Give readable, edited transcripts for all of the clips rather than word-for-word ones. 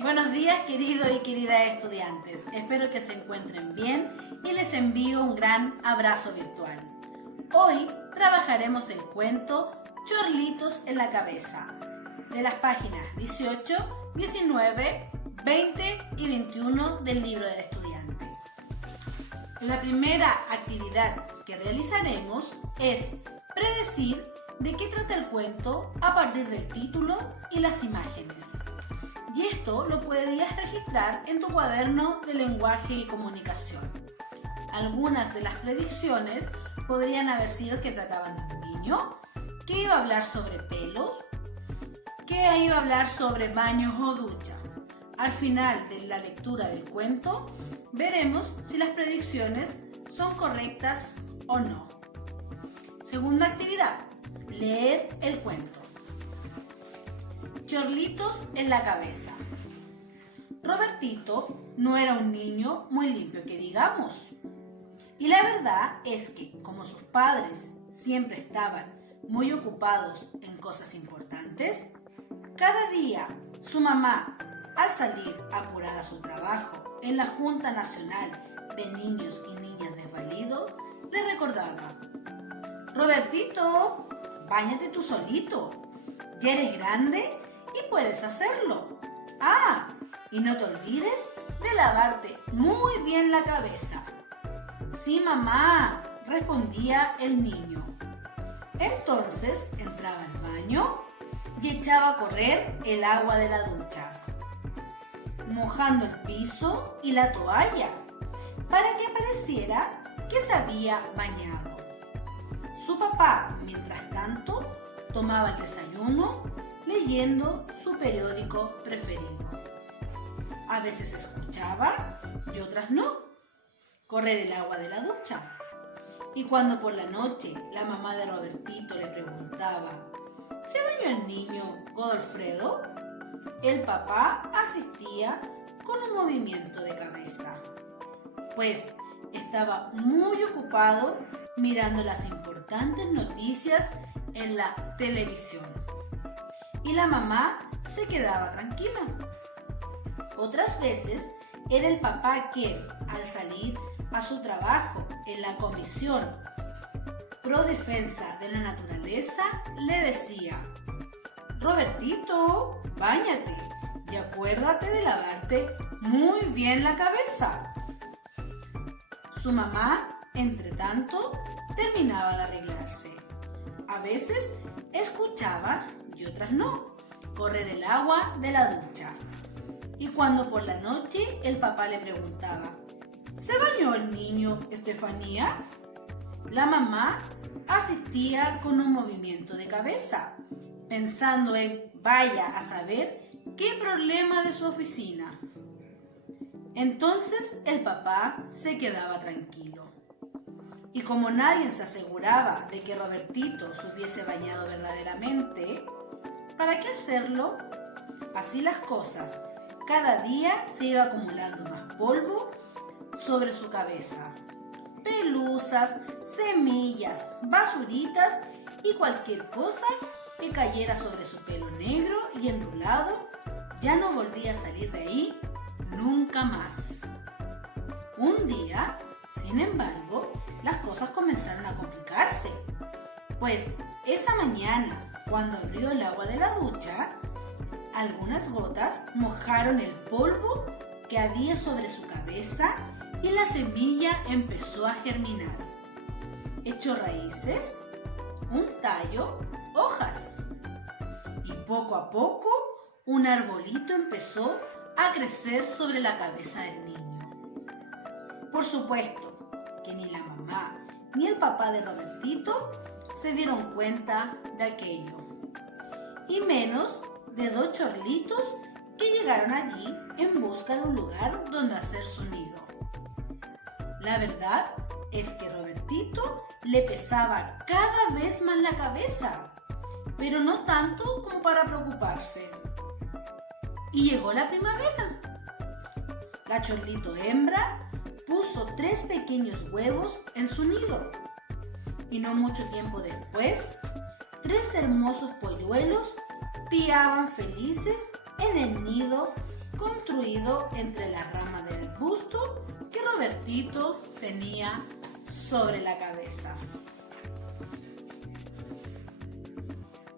Buenos días, queridos y queridas estudiantes. Espero que se encuentren bien y les envío un gran abrazo virtual. Hoy trabajaremos el cuento Chorlitos en la cabeza, de las páginas 18, 19, 20 y 21 del libro del estudiante. La primera actividad que realizaremos es predecir de qué trata el cuento a partir del título y las imágenes. Y esto lo podrías registrar en tu cuaderno de lenguaje y comunicación. Algunas de las predicciones podrían haber sido que trataban de un niño, que iba a hablar sobre pelos, que iba a hablar sobre baños o duchas. Al final de la lectura del cuento, veremos si las predicciones son correctas o no. Segunda actividad, leer el cuento. Chorlitos en la cabeza. Robertito no era un niño muy limpio que digamos. Y la verdad es que, como sus padres siempre estaban muy ocupados en cosas importantes, cada día su mamá, al salir apurada a su trabajo en la Junta Nacional de Niños y Niñas Desvalidos, le recordaba: Robertito, báñate tú solito, ya eres grande y puedes hacerlo. Ah, y no te olvides de lavarte muy bien la cabeza. Sí, mamá, respondía el niño. Entonces entraba al baño y echaba a correr el agua de la ducha, mojando el piso y la toalla para que pareciera que se había bañado. Su papá, mientras tanto, tomaba el desayuno leyendo su periódico preferido. A veces escuchaba y otras no correr el agua de la ducha. Y cuando por la noche la mamá de Robertito le preguntaba: ¿se bañó el niño Godofredo?, el papá asistía con un movimiento de cabeza, pues estaba muy ocupado mirando las importantes noticias en la televisión. Y la mamá se quedaba tranquila. Otras veces era el papá quien, al salir a su trabajo en la Comisión Pro Defensa de la Naturaleza, le decía: Robertito, báñate y acuérdate de lavarte muy bien la cabeza. Su mamá, entre tanto, terminaba de arreglarse. A veces escuchaba y otras no correr el agua de la ducha. Y cuando por la noche el papá le preguntaba: ¿se bañó el niño Estefanía?, la mamá asistía con un movimiento de cabeza, pensando en vaya a saber qué problema de su oficina. Entonces el papá se quedaba tranquilo. Y como nadie se aseguraba de que Robertito se hubiese bañado verdaderamente, ¿para qué hacerlo? Así las cosas, cada día se iba acumulando más polvo sobre su cabeza. Pelusas, semillas, basuritas y cualquier cosa que cayera sobre su pelo negro y enrulado ya no volvía a salir de ahí nunca más. Un día, sin embargo, las cosas comenzaron a complicarse, pues esa mañana, cuando abrió el agua de la ducha, algunas gotas mojaron el polvo que había sobre su cabeza y la semilla empezó a germinar. Echó raíces, un tallo, hojas. Y poco a poco, un arbolito empezó a crecer sobre la cabeza del niño. Por supuesto que ni la mamá ni el papá de Robertito se dieron cuenta de aquello, y menos de dos chorlitos que llegaron allí en busca de un lugar donde hacer su nido. La verdad es que Robertito le pesaba cada vez más la cabeza, pero no tanto como para preocuparse. Y llegó la primavera. La chorlito hembra puso 3 pequeños huevos en su nido. Y no mucho tiempo después, 3 hermosos polluelos piaban felices en el nido construido entre las ramas del arbusto que Robertito tenía sobre la cabeza.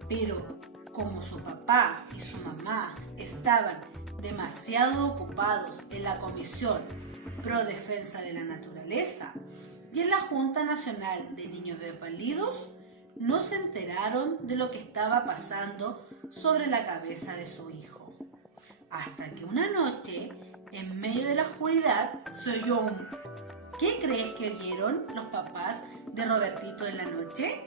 Pero como su papá y su mamá estaban demasiado ocupados en la Comisión Pro Defensa de la Naturaleza y en la Junta Nacional de Niños Desvalidos, no se enteraron de lo que estaba pasando sobre la cabeza de su hijo. Hasta que una noche, en medio de la oscuridad, se oyó un... ¿Qué crees que oyeron los papás de Robertito en la noche?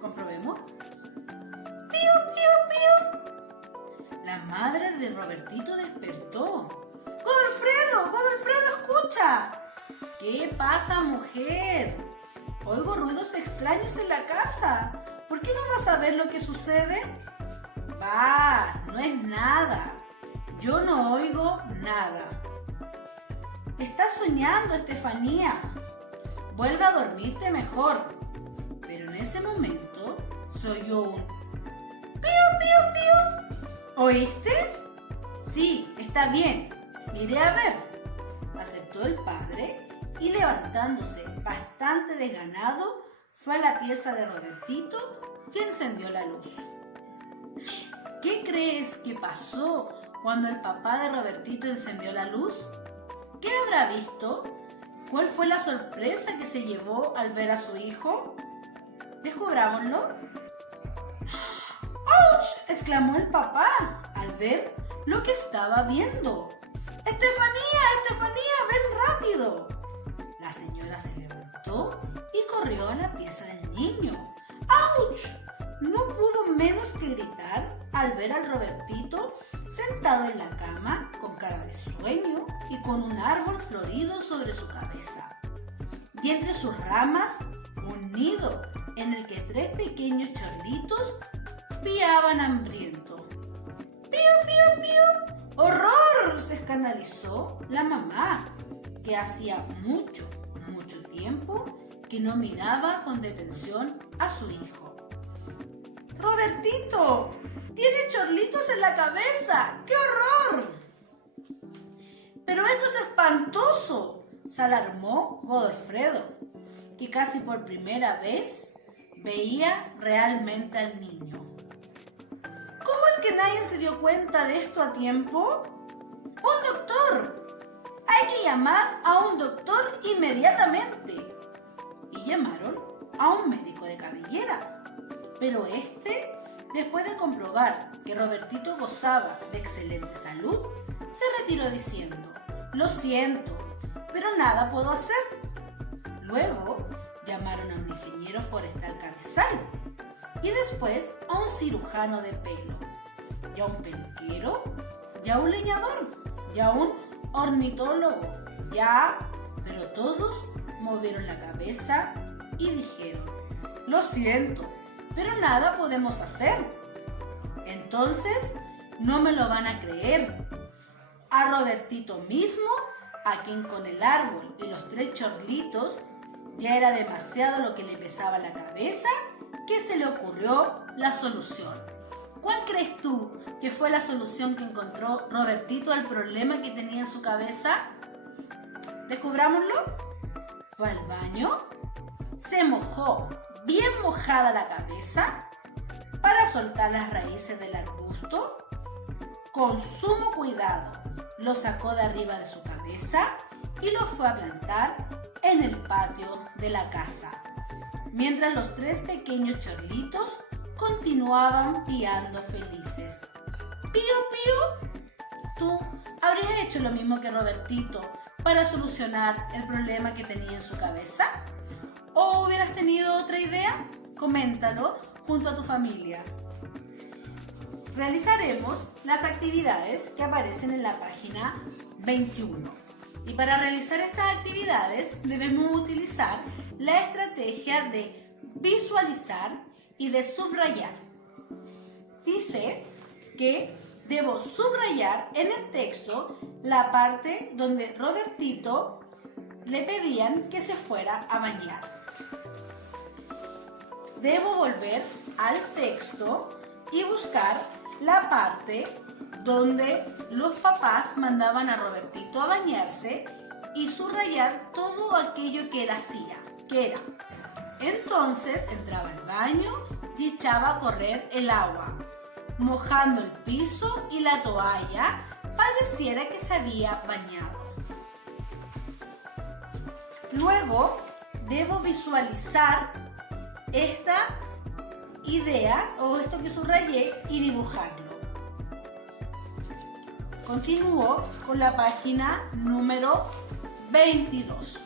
Comprobemos. ¡Pío, pío, pío! La madre de Robertito despertó. ¡Godolfredo! ¡Godolfredo, escucha! ¿Qué pasa, mujer? Oigo ruidos extraños en la casa. ¿Por qué no vas a ver lo que sucede? Va, no es nada. Yo no oigo nada. Estás soñando, Estefanía. Vuelve a dormirte mejor. Pero en ese momento se oyó un pío, pío, pío. ¿Oíste? Sí, está bien. Iré a ver. Aceptó el padre y levantándose bastante desganado, fue a la pieza de Robertito y encendió la luz. ¿Qué crees que pasó cuando el papá de Robertito encendió la luz? ¿Qué habrá visto? ¿Cuál fue la sorpresa que se llevó al ver a su hijo? ¿Descubrámoslo? ¡Auch! Exclamó el papá al ver lo que estaba viendo. ¡Estefanía! ¡Estefanía! ¡Ven rápido! La señora se levantó y corrió a la pieza del niño. ¡Auch! No pudo menos que gritar al ver al Robertito sentado en la cama con cara de sueño y con un árbol florido sobre su cabeza. Y entre sus ramas un nido en el que 3 pequeños chorlitos piaban hambrientos. ¡Pío, pío, pío! ¡Horror! Se escandalizó la mamá, que hacía mucho tiempo que no miraba con detención a su hijo. ¡Robertito! ¡Tiene chorlitos en la cabeza! ¡Qué horror! ¡Pero esto es espantoso!, se alarmó Godolfredo, que casi por primera vez veía realmente al niño. ¿Cómo es que nadie se dio cuenta de esto a tiempo? ¡Un doctor! Hay que llamar a un doctor inmediatamente. Y llamaron a un médico de cabellera. Pero después de comprobar que Robertito gozaba de excelente salud, se retiró diciendo: lo siento, pero nada puedo hacer. Luego llamaron a un ingeniero forestal cabezal y después a un cirujano de pelo, y a un peluquero, y a un leñador, y a un ornitólogo, pero todos movieron la cabeza y dijeron: lo siento, pero nada podemos hacer. Entonces, no me lo van a creer. A Robertito mismo, a quien con el árbol y los 3 chorlitos ya era demasiado lo que le pesaba la cabeza, que se le ocurrió la solución. ¿Cuál crees tú que fue la solución que encontró Robertito al problema que tenía en su cabeza? ¿Descubrámoslo? Fue al baño, se mojó bien mojada la cabeza para soltar las raíces del arbusto. Con sumo cuidado lo sacó de arriba de su cabeza y lo fue a plantar en el patio de la casa, mientras los 3 pequeños chorlitos continuaban piando felices. ¡Pío, pío! ¿Tú habrías hecho lo mismo que Robertito para solucionar el problema que tenía en su cabeza? ¿O hubieras tenido otra idea? Coméntalo junto a tu familia. Realizaremos las actividades que aparecen en la página 21. Y para realizar estas actividades debemos utilizar la estrategia de visualizar y de subrayar. Dice que debo subrayar en el texto la parte donde Robertito le pedían que se fuera a bañar. Debo volver al texto y buscar la parte donde los papás mandaban a Robertito a bañarse y subrayar todo aquello que él hacía, que era. Entonces entraba al baño y echaba a correr el agua, mojando el piso y la toalla, pareciera que se había bañado. Luego debo visualizar esta idea o esto que subrayé y dibujarlo. Continúo con la página número 22.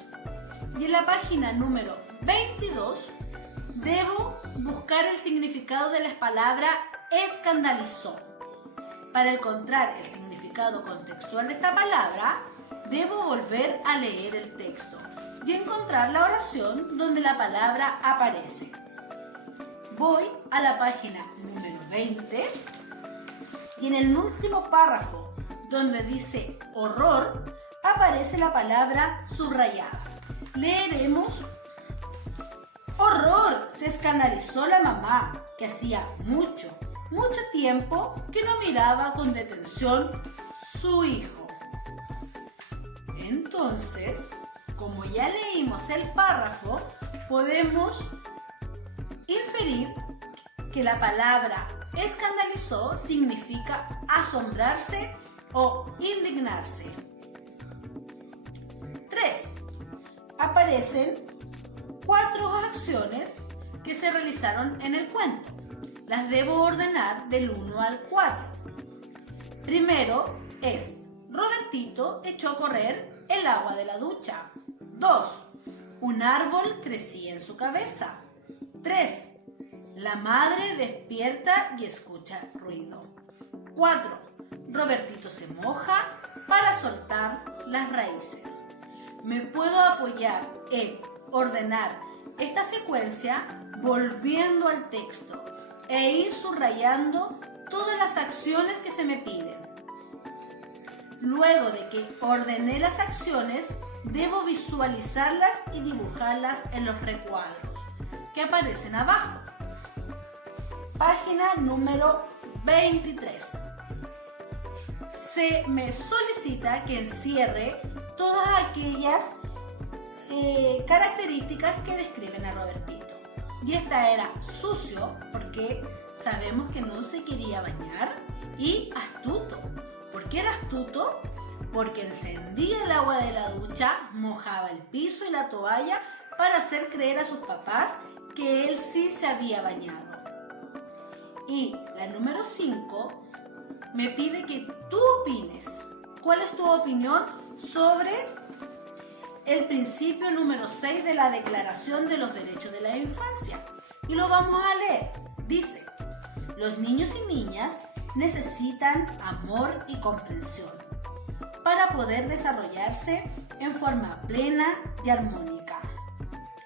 Y en la página número 22 debo buscar el significado de la palabra escandalizó. Para encontrar el significado contextual de esta palabra, debo volver a leer el texto y encontrar la oración donde la palabra aparece. Voy a la página número 20 y en el último párrafo, donde dice horror, aparece la palabra subrayada. Leeremos: horror, se escandalizó la mamá, que hacía mucho tiempo que no miraba con detención su hijo. Entonces, como ya leímos el párrafo, podemos inferir que la palabra escandalizó significa asombrarse o indignarse. 3. Aparecen 4 acciones que se realizaron en el cuento. Las debo ordenar del 1 al 4. Primero es: Robertito echó a correr el agua de la ducha. 2. Un árbol crecía en su cabeza. 3. La madre despierta y escucha ruido. 4. Robertito se moja para soltar las raíces. Me puedo apoyar en ordenar esta secuencia volviendo al texto e ir subrayando todas las acciones que se me piden. Luego de que ordené las acciones, debo visualizarlas y dibujarlas en los recuadros que aparecen abajo. Página número 23. Se me solicita que encierre todas aquellas características que describen a Robertito. Y esta era sucio porque sabemos que no se quería bañar, y astuto. ¿Por qué era astuto? Porque encendía el agua de la ducha, mojaba el piso y la toalla para hacer creer a sus papás que él sí se había bañado. Y la número 5 me pide que tú opines. ¿Cuál es tu opinión sobre el principio número 6 de la Declaración de los Derechos de la Infancia? Y lo vamos a leer. Dice: los niños y niñas necesitan amor y comprensión para poder desarrollarse en forma plena y armónica.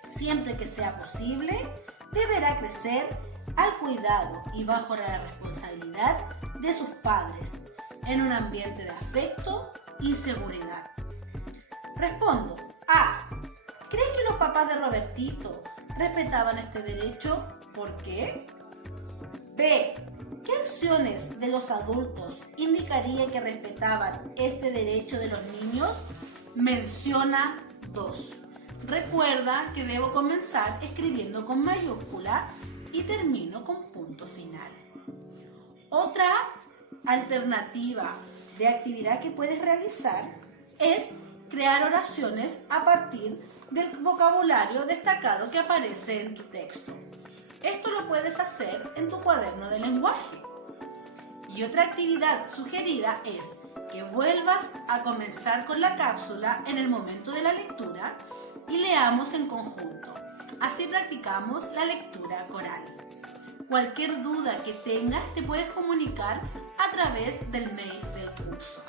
Siempre que sea posible, deberá crecer al cuidado y bajo la responsabilidad de sus padres, en un ambiente de afecto y seguridad. Respondo: A. ¿Cree que los papás de Robertito respetaban este derecho? ¿Por qué? B. ¿Qué acciones de los adultos indicaría que respetaban este derecho de los niños? Menciona 2. Recuerda que debo comenzar escribiendo con mayúscula y termino con punto final. Otra alternativa de actividad que puedes realizar es crear oraciones a partir del vocabulario destacado que aparece en tu texto. Esto lo puedes hacer en tu cuaderno de lenguaje. Y otra actividad sugerida es que vuelvas a comenzar con la cápsula en el momento de la lectura y leamos en conjunto. Así practicamos la lectura coral. Cualquier duda que tengas te puedes comunicar a través del mail del curso.